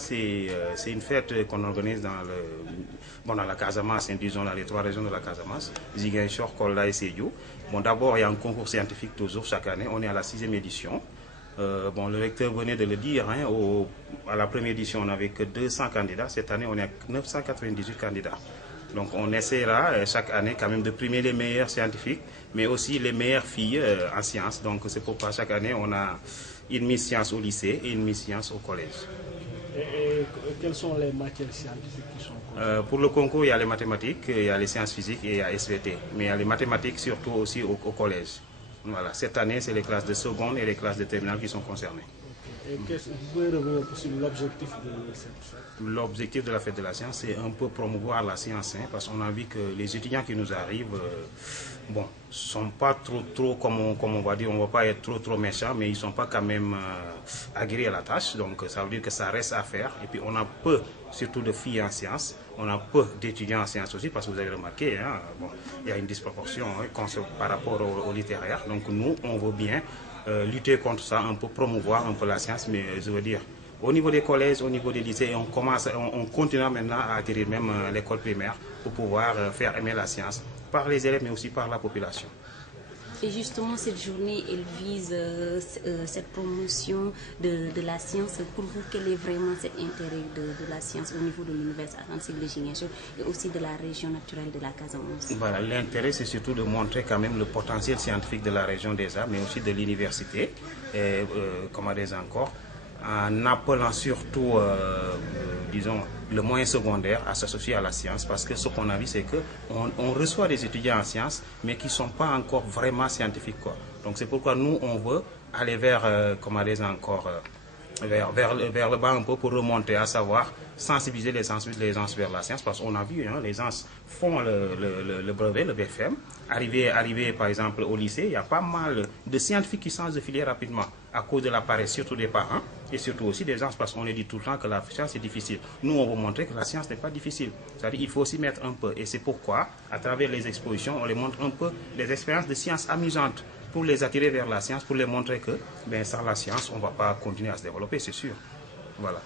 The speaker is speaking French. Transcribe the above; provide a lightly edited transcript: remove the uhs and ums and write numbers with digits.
C'est une fête qu'on organise dans la Casamance, disons dans les 3 régions de la Casamance, Ziguinchor, Kolda et Sédhiou. Bon, d'abord, il y a un concours scientifique toujours chaque année. On est à la 6e édition. Le recteur venait de le dire, à la première édition, on n'avait que 200 candidats. Cette année, on est à 998 candidats. Donc on essaiera chaque année quand même de primer les meilleurs scientifiques, mais aussi les meilleures filles en sciences. Donc c'est pourquoi chaque année, on a une Miss Science au lycée et une Miss Science au collège. Et quelles sont les matières scientifiques qui sont concernées? Pour le concours, il y a les mathématiques, il y a les sciences physiques et il y a SVT. Mais il y a les mathématiques surtout aussi au collège. Voilà. Cette année, c'est les classes de seconde et les classes de terminale qui sont concernées. Et vous pouvez revenir sur l'objectif de cette fête? L'objectif de la fête de la science, c'est un peu promouvoir la science, parce qu'on a vu que les étudiants qui nous arrivent, sont pas trop comme on va dire, on va pas être trop méchants, mais ils sont pas quand même agréés à la tâche. Donc ça veut dire que ça reste à faire. Et puis on a peu, surtout de filles en sciences, on a peu d'étudiants en sciences aussi, parce que vous avez remarqué, il y a une disproportion par rapport au littéraire. Donc nous, on veut bien lutter contre ça, un peu promouvoir un peu la science, mais je veux dire, au niveau des collèges, au niveau des lycées, on continue maintenant à acquérir même l'école primaire pour pouvoir faire aimer la science par les élèves, mais aussi par la population. Et justement, cette journée, elle vise cette promotion de la science. Pour vous, quel est vraiment cet intérêt de la science au niveau de l'université de Ziguinchor et aussi de la région naturelle de la Casamance? Voilà, l'intérêt, c'est surtout de montrer quand même le potentiel scientifique de la région des Arts, mais aussi de l'université, en appelant surtout, disons, le moyen secondaire à s'associer à la science, parce que ce qu'on a vu, c'est qu'on reçoit des étudiants en sciences, mais qui ne sont pas encore vraiment scientifiques, quoi. Donc c'est pourquoi nous, on veut aller vers le bas un peu pour remonter, à savoir sensibiliser les gens vers la science, parce qu'on a vu, les gens font le brevet, le BFM, arrivé par exemple au lycée, il y a pas mal de scientifiques qui changent de filière rapidement à cause de la paresse, surtout des parents et surtout aussi des gens, parce qu'on les dit tout le temps que la science est difficile. Nous, on veut montrer que la science n'est pas difficile. C'est-à-dire qu'il faut s'y mettre un peu, et c'est pourquoi, à travers les expositions, on les montre un peu des expériences de science amusantes, pour les attirer vers la science, pour les montrer que sans la science, on ne va pas continuer à se développer, c'est sûr. Voilà.